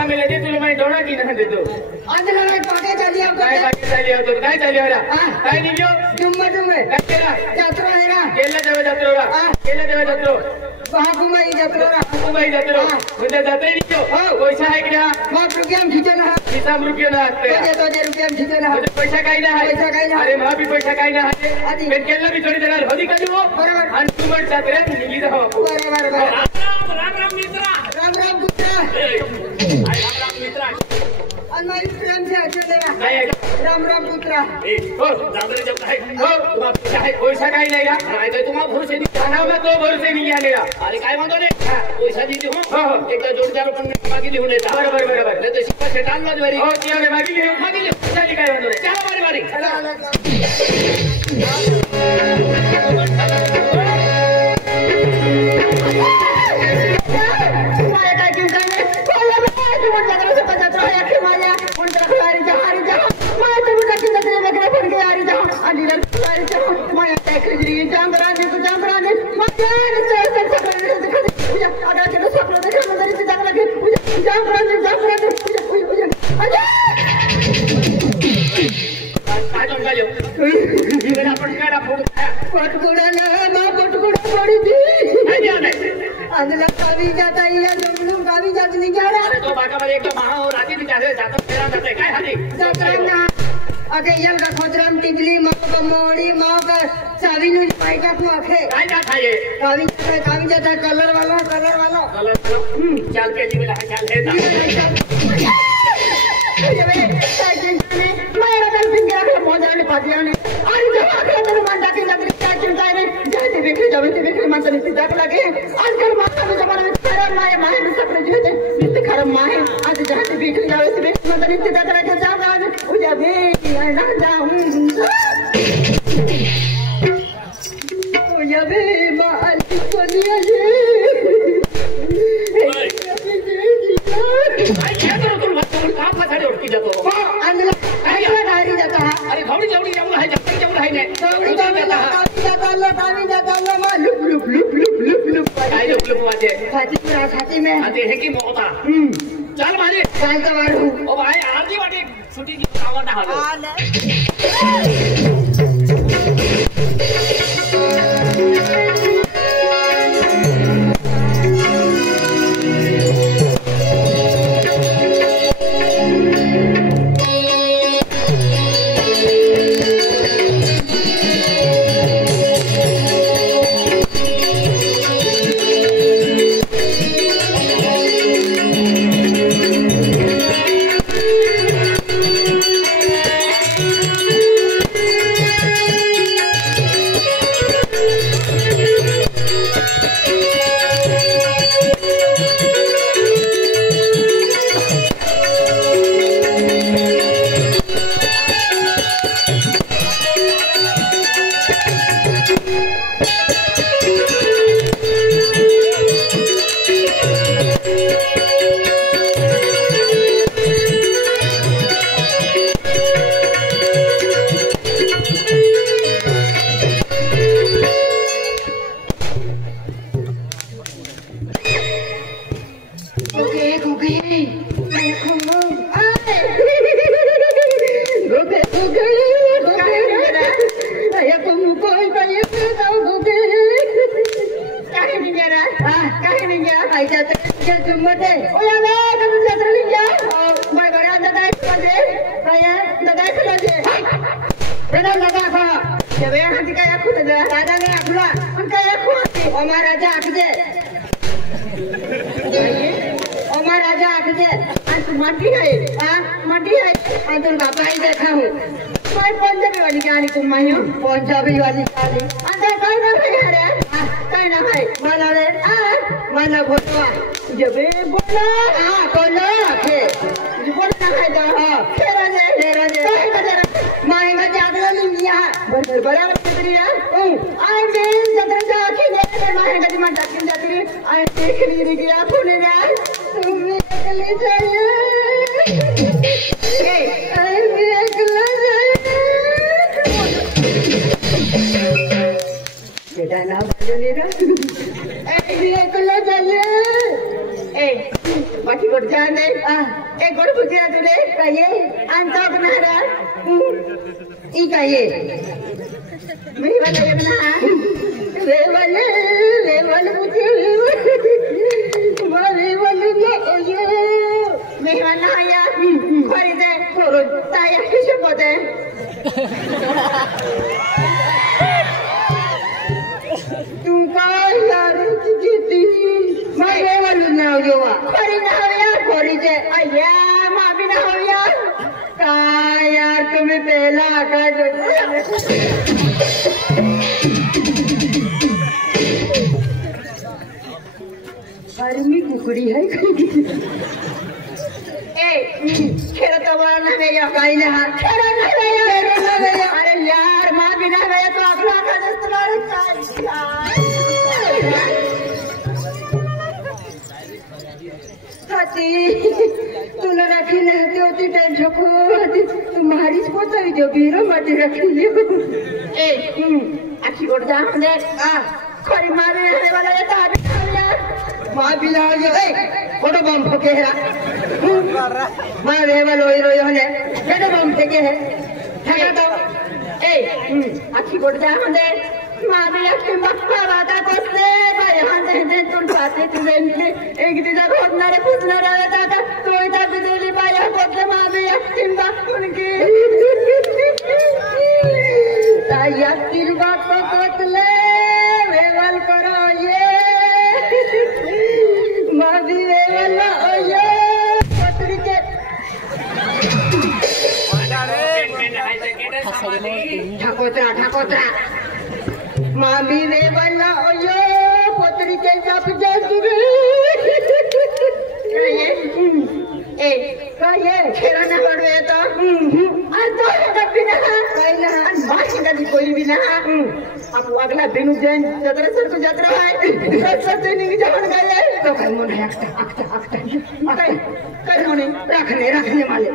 ना मिले दे तुला माहिती डोळा की नाही देतो अंदर काय पाके चाली आप काय बाकी चालली होतो काय चालली होरा काय निघलो जुम्मा जुम्मे काय केला यात्रा है ना केला देव जत्रोरा केला देव जत्रो महाकुमारी यात्रा महाकुमारी जत्रो म्हणजे जत्रे निघलो पैसा आहे की ना मग रुपया खिचला हिसाब रुपये ना तो रुपया खिचला पैसा काही नाही पैसा काही नाही अरे मला बी पैसा काही नाही पण केला बी थोडी देणार होती का तू बरोबर आणि तू पण जत्रेत निघली राहा बरोबर राम मित्रा राम पुत्रा राम मित्रा आणि माझी प्रेम से आचलेला नाही राम पुत्रा हो जादरे जब है हो तुम्हाला पैसा आहे पैसा काही नाही का नाही तर तुम्हाला भरोसे नाही खानावला तो भरोसे नाही आलेला अरे काय म्हणतो रे पैसा दिली हो एकदा 2-4 पण मागे लिहून येतात बरोबर बरोबर नाही तर शिकवा शेटान मध्ये हो ती अरे मागे लिहून चाली काय म्हणतो रे चला बारी गावी जाता या जमून गावी जात नाही जा रहा तो बागामध्ये एकदम महा रात्री निघाले जातात फेरा जाते काय हाली जाताना अगे यल का खोजराम टिबली मग मोड़ी मग चावीनु पाइका को आखे काय जात आहे गावी जाता कलर वाला चाल के जी मिला चाल है चल मारे चालता मारू ओ भाई आरती वाटे छुट्टी की आवडा हालो पंजाबी वाली गाली अंदर काय ना रे काय ना भाई मला रे मला बोलवा जबे बोला बोला के बोलना है तो फेरा दे माहेगा जागला लिया बराबर तेरी आई मैं जदर जा के ने माहेगा दी मन डाकिन जाती रे आई देख ली रे गया फूले रे तुम ले जाए आई मैं बेटा ना बोलो मेरा ए ये कल जाइए ए बट आखी गोट जान दे एक गोट पूछिया तुले कहिए अंतो बनारा ई कहिए मैं वाला ये बना वे वाले पूछे मारे वाले ना यो मैं वाला आया खोरी दे खोरो ताया किसे बोले तू का यार जीती मारे वाले ना यो खोरी ना आया खोरी दे आया मां भी ना आया का यार तुम्हें पहला का आर्मी कुकड़ी है ए खेरा तो बड़ा ना गया काई ना खेरा ना गया अरे यार मां बिना गया तो अगला का दस्तवार हाथी तुला राखी नहीं होती टेंशन को तुम्हारी पोता जो बीरो माटी रखी लियो ए आखी गोट जा दे खोरी मारे रहने वाला ये तो मां बिना गया ए फोटो बम फके है मां रेवा लोई रोयो ने केडे बम फके है ठगा तो ए आखी गोट जा दे मां भी आखी मक्का वादा कोसले भाई हां दे तुम पाते तुझे एक दिन रोज ना रे पूछना रे दादा तो इधर बिजली भाई कोसले मां भी आखी बात उनकी ताया की बात को कोसले वेवल करो ये मावी वेवल ओयो पत्री के ठाकोत्रा मावी वेवल ओयो पत्री के सब जसुरे ए ये खेरा ना पड़वे तो तो कभी ना कहना बाकी कभी कोई भी ना अब अगला दिन जैन जतरा सर को जतरा है सब दिन की जवन गए तो कर मन है अक्ता कर मोने रखने वाले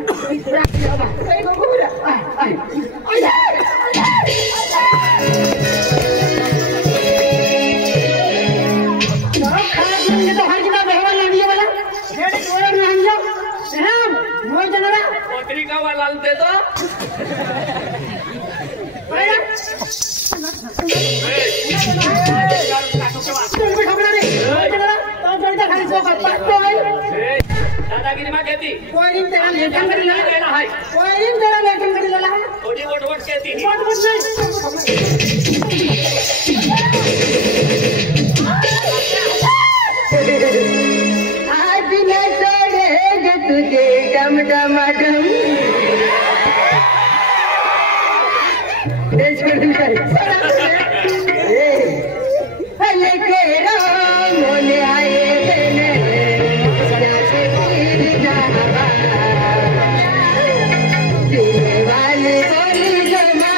रखने वाला कई को पूरा पत्रिका वाला दे दो दादागिरी मां कहती कोई नहीं तेरा लेटन कर लेना है कोई नहीं तेरा लेटन कर लेना है थोड़ी वोट कहती वोट नहीं आज न छोड़ेंगे तुझे डम डम डम मोने आए वाले बोली जमा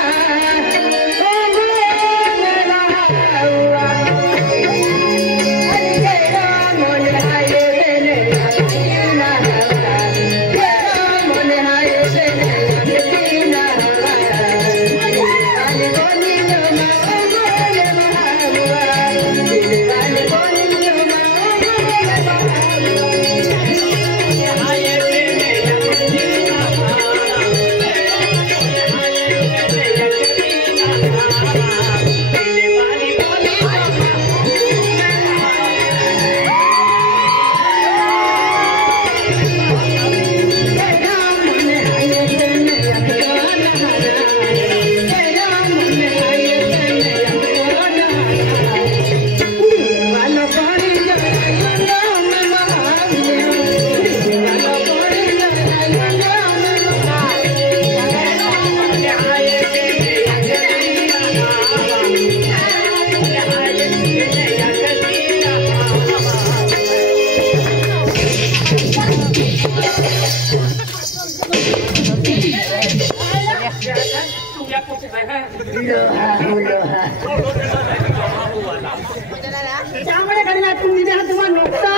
चामड़े करना तुम इधर तुम्हारा नुकसा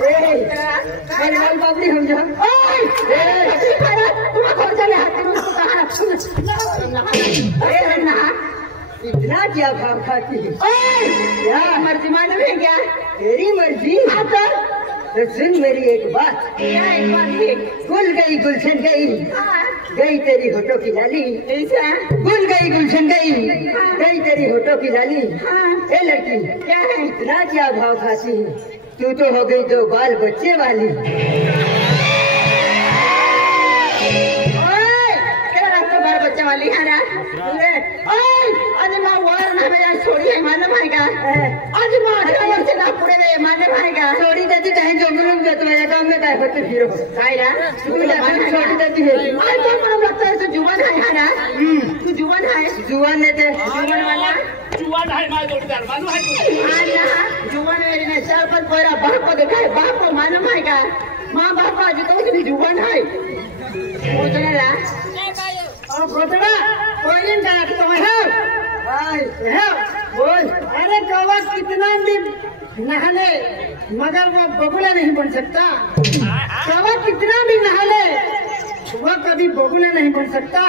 मेरे वाल बाबरी हम जा तुम्हारा खर्चा ले हाथ में उसको कहा ना इतना क्या भाव खाती है क्या मर्जी मालूम है क्या तेरी मर्जी हाँ तो तो सुन मेरी एक बात। क्या एक बात है? गुल गई गुलशन गई, हाँ, गई तेरी होठों की लाली। ऐसा? गुल गई गुलशन गई, गई तेरी होठों की लाली। हाँ, ए लड़की, क्या है? इतना क्या भाव खाती है, तू तो हो गई 2 बाल बच्चे वाली। बच्चे वाली है ना? अरे माँ वार ना भैया छोड़ी है मालूम है का? अरे माँ 18 वर्ष ना पूरे में मालूम है का? छोड़ी देती कहीं जंगलों में तो मेरे काम में काहे होते फिरो काय ना? छोड़ी देती है। अरे तो मेरा लगता है तू जुबान है ना? तू जुबान है? जुआन ने ते जुबान वाला? जुवान आहे माझा जोडीदार मालूम आहे तुला? आज ना जुबान मेरी ने चार पर कोरा बाप को देखा है, बाप को मालूम है का? माँ बाप आज तो उसकी जुबान है। सोचने ला? अब घोटना कोई नहीं कहा कि तुम है बोल। अरे कौवा कितना भी नहाले मगर वो बगुला नहीं बन सकता। कौवा कितना भी नहाले वो कभी बगुला नहीं बन सकता।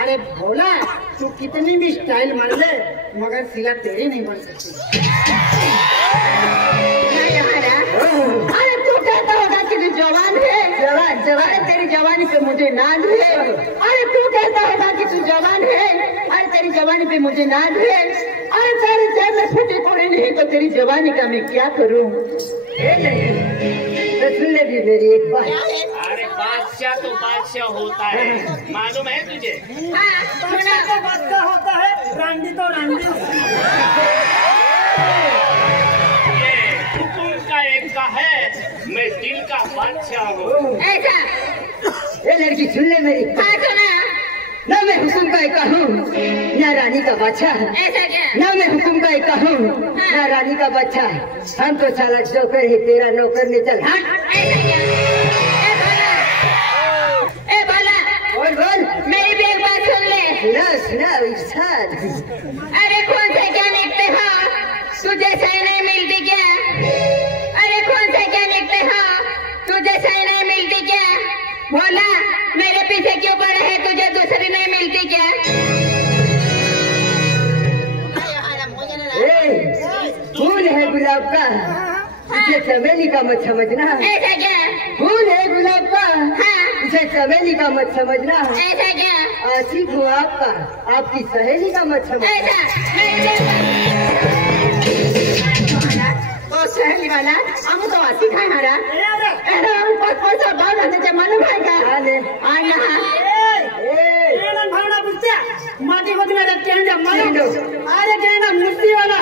अरे भोला तू कितनी भी स्टाइल मार ले मगर सिला तेरी नहीं बन सकती। अरे तू कहता होगा कि तू जवान है, जवान जवान तेरी जवानी पे मुझे नाज है। अरे तू कहता होगा कि तू जवान है, अरे तेरी जवानी पे मुझे नाज है। अरे तेरे जेब में फूटे कोड़े नहीं तो तेरी जवानी का मैं क्या करूं? तो सुन ले भी मेरी एक बात। अरे बादशाह तो बादशाह होता है, मालूम है तुझे? सुना तो बादशाह होता है, रांडी तो रांडी। ये हुकुम का एक का है, मैं दिल का बादशाह हूँ। ऐसा? ये लड़की सुन ले मेरी। हाँ सुना। ना मैं हुकुम का एक हूँ ना रानी का बादशाह। ऐसा क्या? ना मैं हुकुम का एक हूँ ना रानी का बादशाह। हम तो साला जोकर ही तेरा नौकर ने चल। हाँ ऐसा क्या? ए भोला बोल बोल। मेरी भी एक बात सुन ले। सुना सुना इरशाद। अरे कौन से क्या निकते हो तुझे सही नहीं मिलती क्या? अरे कौन से क्या निकते हो तुझे सही नहीं मिलती क्या? भोला मेरे पीछे क्यों पड़ा है, तुझे दूसरी नहीं मिलती क्या? फूल है गुलाब का, इसे चमेली का मत समझना। ऐसा क्या? फूल है गुलाब का, हाँ इसे चमेली का मत समझना। ऐसा क्या? आशिक हूँ आपका, आपकी सहेली का मत समझना। ऐसा तो सहेली वाला हम तो आशिक है हमारा। अरे हम पैसा बाल रहते मालूम है का? भावना बुझते माटी होती मेरा टेंडा मालूम। अरे टेंडा मूर्ति वाला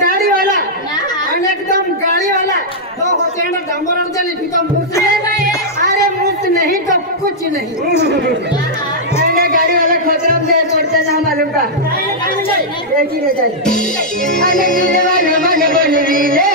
दाढ़ी वाला एकदम गाड़ी वाला तो होते हैं ना डम्बर चली तो मूर्ति। अरे मूर्ति नहीं तो कुछ नहीं। गाड़ी वाला खोतराम से तोड़ते ना मालूम का एक ही ले जाए। अरे दिल वाले मन बोल ले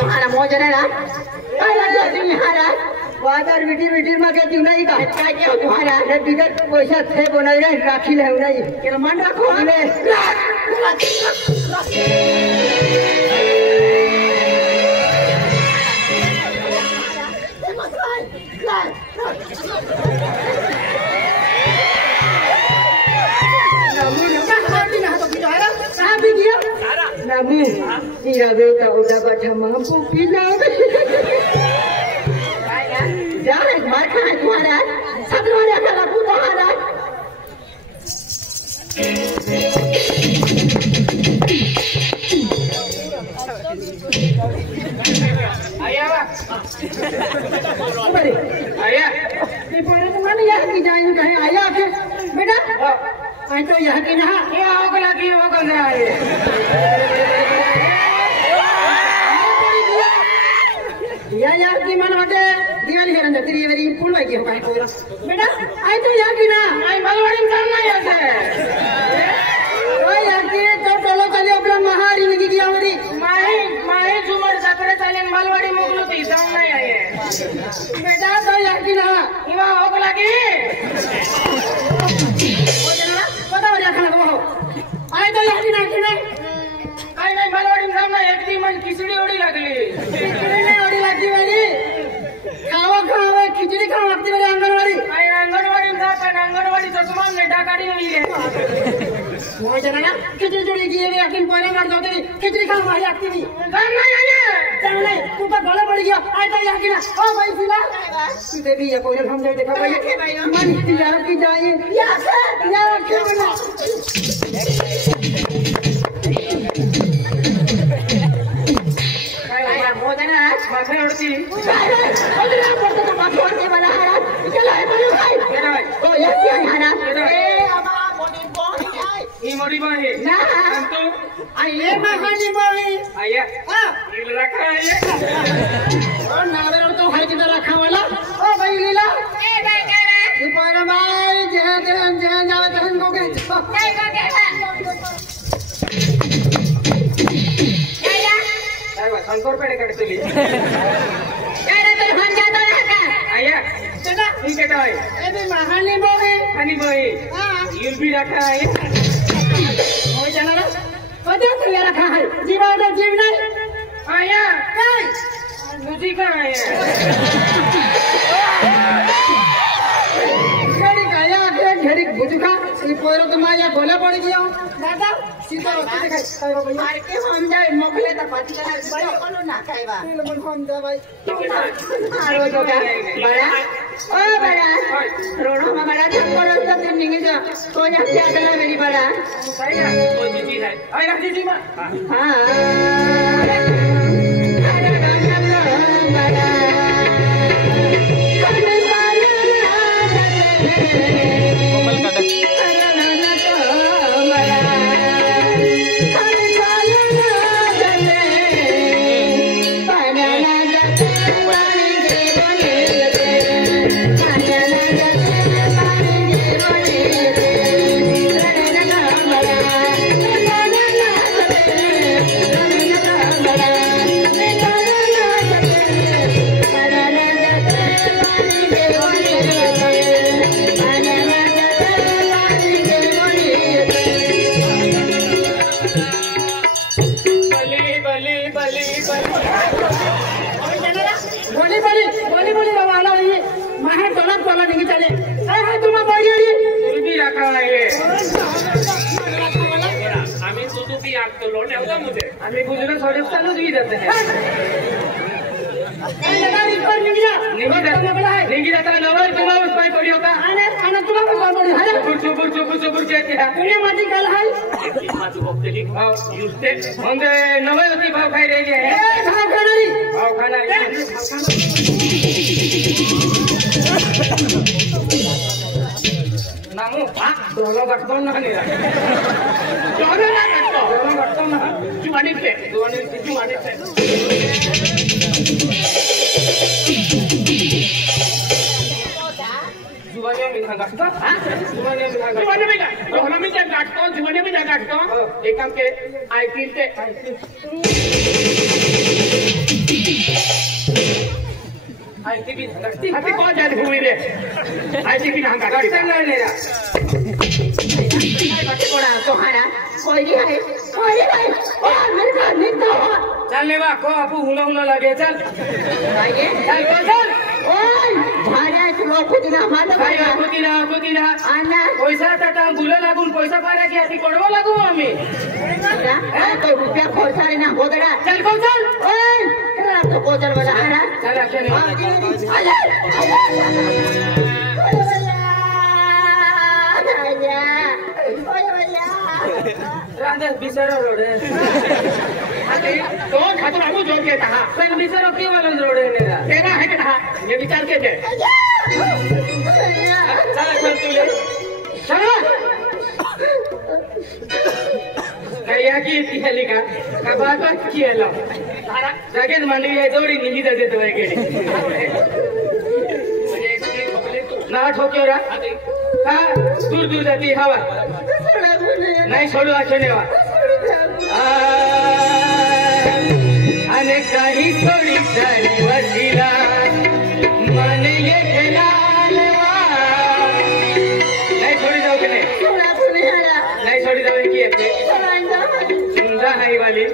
तुम्हारा मोजरा वादार विटीर विटीर मा के तू नहीं का काय के हो तुम्हारा टिकट पैसा थे बनाई रे राखी ले नहीं के मन रखो ले Namun, dia beta udah baca mampu pinang. Jangan makan tuanan. Satu hari akan aku tuanan. Ayah, ayah, Di mana mana ya kita ini kayak ayah ke? Beda? Ay तो यहाँ की ना ये आओ लगी वो कर रहा है या यार की मन होते दिवाली करन जाती है वेरी फुल वाई की हो काय कोरा बेटा आई तो यहाँ की ना आई बलवाड़ी में जाना है ऐसे ओ यार की तो टोलो चले अपना महारी निकी की हमारी माही झुमर जाकरे चले बलवाड़ी मोगलो थी जाना है ये बेटा तो यहाँ की ना ये आओ लगी आई तो यहाँ की ना काही नाही बलवाडी में जाना एक दी मन खिचडी ओडी लागली खिचड़ी नहीं ओडी लगती वाली खावा खिचड़ी खावा लगती वाली आंगनवाड़ी आई अंगनवाड़ी में जाता अंगनवाड़ी चश्मान ने डाकाडी हुई है वो जना ना खिचड़ी जोड़ी की है लेकिन पहले मार दो तेरी खिचड़ी खावा ही लगती नहीं जाना है ये जाने तू तो गला पड़ गया आई तो यहाँ की ना ओ भाई सुना तू दे भी ये कोई हम जाए देखा भाई मन यार की जाए यार क्यों बना माथे उड़ती ये मोड़ी बाही तो ये महानी बाही आया ये रखा है ये और नावेर तो हर किधर रखा वाला ओ भाई लीला ये पर भाई जय जावे तहन को के संकोर पेड़ कटतली आया ठीक है भाई ए भी महानी बाही हनी भाई ये भी रखा है ओ जाना ना पता तो ये रखा है जीवा तो जीव नहीं आया कई मुझे कहाँ है घड़ी बुझका ये पोरो तो माया बोला पड़ गया दादा सीधा रोटी खाई भाई मार के हम जाए मोखले तो पति का बड़ा कोनो ना खाएबा हम जा भाई आरो तो का बड़ा ओ बड़ा रोडो में बड़ा धक्का लगता तो निकल जा तो या क्या चला मेरी बड़ा सही है कोई चीज है आया जी मां हां अरे बड़ा बोली वाला ये माहे टोला नहीं चले है तुम बोली भी रखा है ये आम्ही सुजुकी आगतो लोन होता मुझे आम्ही गुजरात सोडे चालू दी जाते हैं निघी जाता नवर तुम्हाला उस पाय थोडी होता आणि तुला पण बोली है चुबुर कहते हैं पुणे मध्ये काल है माझं बघते भाव युस्ते म्हणजे नवे होती भाव खाई रही है भाव खाणारी नामू दोनों गटतो ना निरा दोनों गटतो ना जुवानी पे जुवानी में गाटतो जुवानी में गाटतो एक काम के आईपीएल पे आईटीपी गाटती हाती कौन जाने घूमी रे आईटीपी ना गाटती चल ले रे कोड़ा तो हारा कोई नहीं है अरे भाई ओ मेरे साथ निकलो चल ले बा को आपू हुला हुला लगे चल आइए चल चल ओय भाड्या तुला कुठे माझा काय भाई कुतीला आना पैसा आता गुला लागून पैसा पारा की आधी पडवा लागू आम्ही तो रुपया खर्चाले ना गोदडा चल को चल ओय केला तो गोदर वाला आना चल अक्षय आले रांदे बिसरो रोड अरे तो खातर आमू जोड़ के था पण बिसरो के वाला रोड है मेरा तेरा है कहा ये विचार के दे चल चल तू ले चल करिया की इतिहाली का बात की है लो सारा जगन मंडी है जोड़ी निजी दे तो है केड़ी ना ठोक्यो रा हां दूर दूर जाती हवा नहीं छोड़ू अचनेवा अने काही थोडी झाली वशिला मन ये खेलालवा नहीं छोड़ी जाओ के नहीं छोड़ी जाओ की है सुंदर है वाली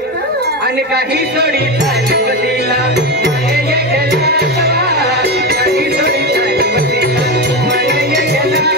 अने काही थोडी झाली वशिला मन ये खेलालवा काही थोडी झाली वशिला मन ये खेलालवा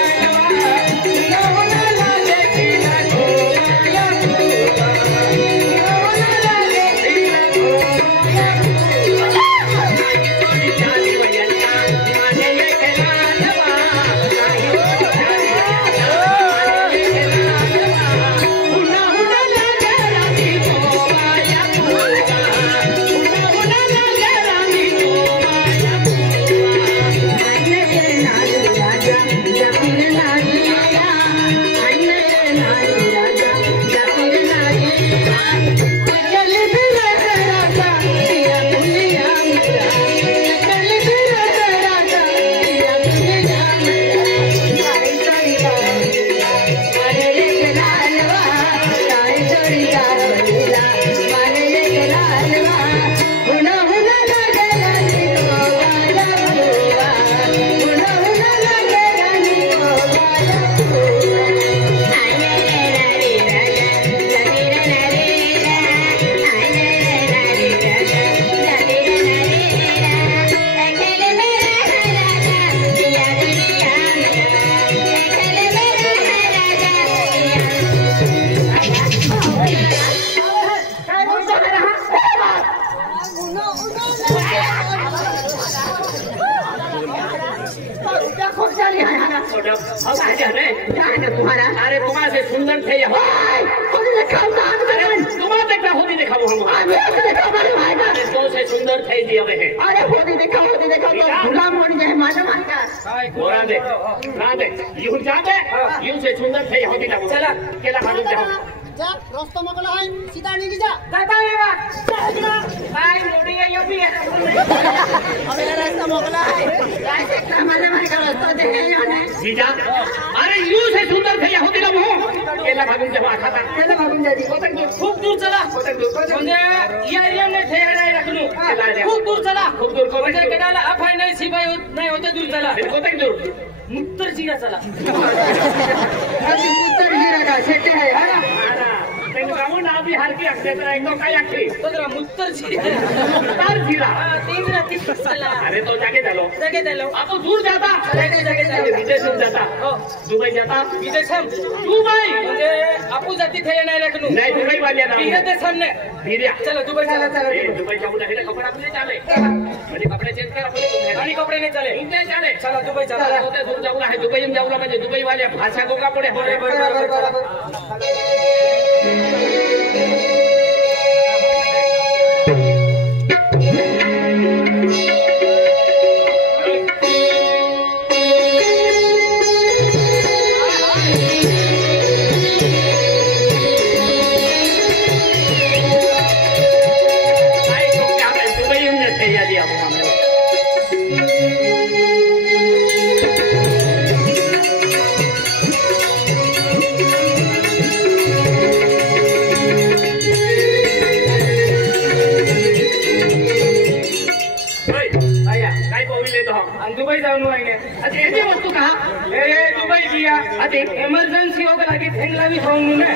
तुम्हारा अरे तुम्हारा से सुंदर थे तुम्हारा देखा होती देखा वो हम तो से सुंदर थे दिए हुए हैं अरे होती देखा तो गुलाम होने जाए मालूम है क्या बोरा दे ना दे यूं जाते यूं से सुंदर थे होती ना चला केला मालूम जाओ जा रास्ता मोकला है सीधा नहीं जा जाता है भाई मोड़ी है ये भी है अबे रास्ता मोकला है कैसे मालूम है का रास्ता दे है ने जीजा अरे यूं से सुंदर थे होती ना वो केला भागून जब आता था केला भागून जाती खूब दूर चला म्हणजे या एरिया में थे नाही रखनू खूप दूर चला खूप दूर को म्हणजे केडाला अफाय नाही सिपाई नाही होते दूर चला कोते दूर मुत्तर जीरा चला मुत्तर जीरा का सेटे है तेनु कामो ना भी हर की अक्षे तर एकदम काय अक्षे तो जरा मुत्तर जीरा तीन राती चला अरे तो जाके चलो आप दूर जाता जाके विदेश जाता दुबई जाता विदेश दुबई म्हणजे आपू जाती थे नाही रखनू नाही दुबई वाले ना विदेश सामने धीरे चलो दुबई चला दुबई जाऊ नाही कपडा आपले चाले म्हणजे कपडे चेंज कर आणि कपडे नाही चाले इंडिया चाले चला दुबई चला होते दूर जाऊ आहे दुबई में जाऊला म्हणजे दुबई वाले भाषा गोगा पडे बरोबर दुबई जाऊन वांगे अच्छा ऐसी वस्तु कहा ए दुबई गया अच्छा इमरजेंसी होगा लगी थेंगला भी होंगे ने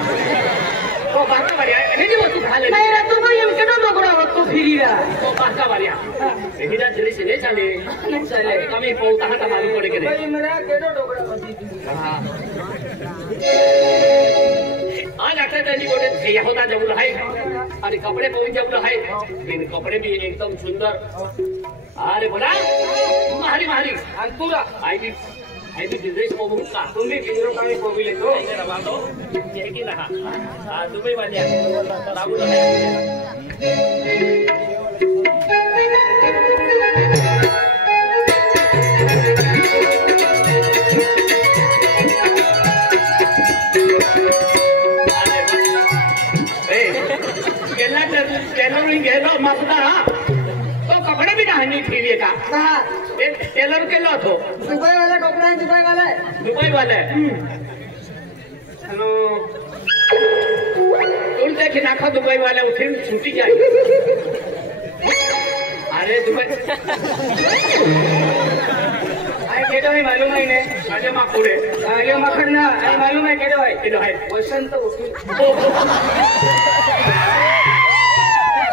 तो बाका बरिया हे जी वस्तू खाले नाही रे तू पण येऊन केडो डोकरा होतो फिरीला तो बाका बरिया हे जा जरी से नहीं चले कमी पोता हा मालूम पड़े के भाई मेरा केडो डोकरा होती आज आखरे त्यांनी गोटे हे होता जमलं आहे आणि कपडे पोहून जमलं आहे बिन कपडे भी एकदम सुंदर अरे बोला मारी मारी आणि तुला आई भी विदेश पोहून का तुम्ही विदेश काही पोहले तो रवा तो हे की ना दुबई वाले राबू गेलो मसदा तो कपडे भी नाही ठेवले का टेलर केलो होतो दुबई वाले कपडे दुबई वाले तुम देखी नाखा दुबई वाले उठे छुट्टी जाए अरे दुबई आई केडो है मालूम नहीं ने अरे माकुड़े ये मखना आई मालूम है केडो है वसंत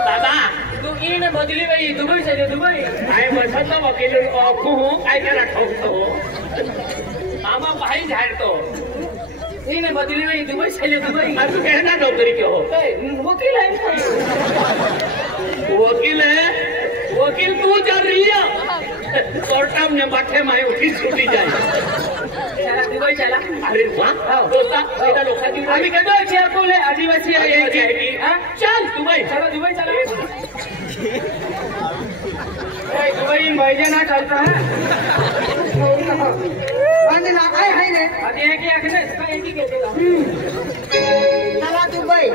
दादा तू इन बदली भाई दुबई से दुबई आय वसंत वकील आखू हूँ काय करा ठोकतो मामा भाई झाड़तो इन बदली भाई दुबई से दुबई तू कहना नौकरी क्यों हो वकील है वकील तू चल रही है कोर्टम ने बाटे माय उठी छुट्टी जाए चला दुबई चला अरे वाह दोस्ता इधर लोकांची आम्ही केडो चेअरफुल आहे आदिवासी आहे चल दुबई चलो दुबई चलो दुबई बैजना चलता है आणि ना काय आहे ने आधी एक एक ने काय एक की चला दुबई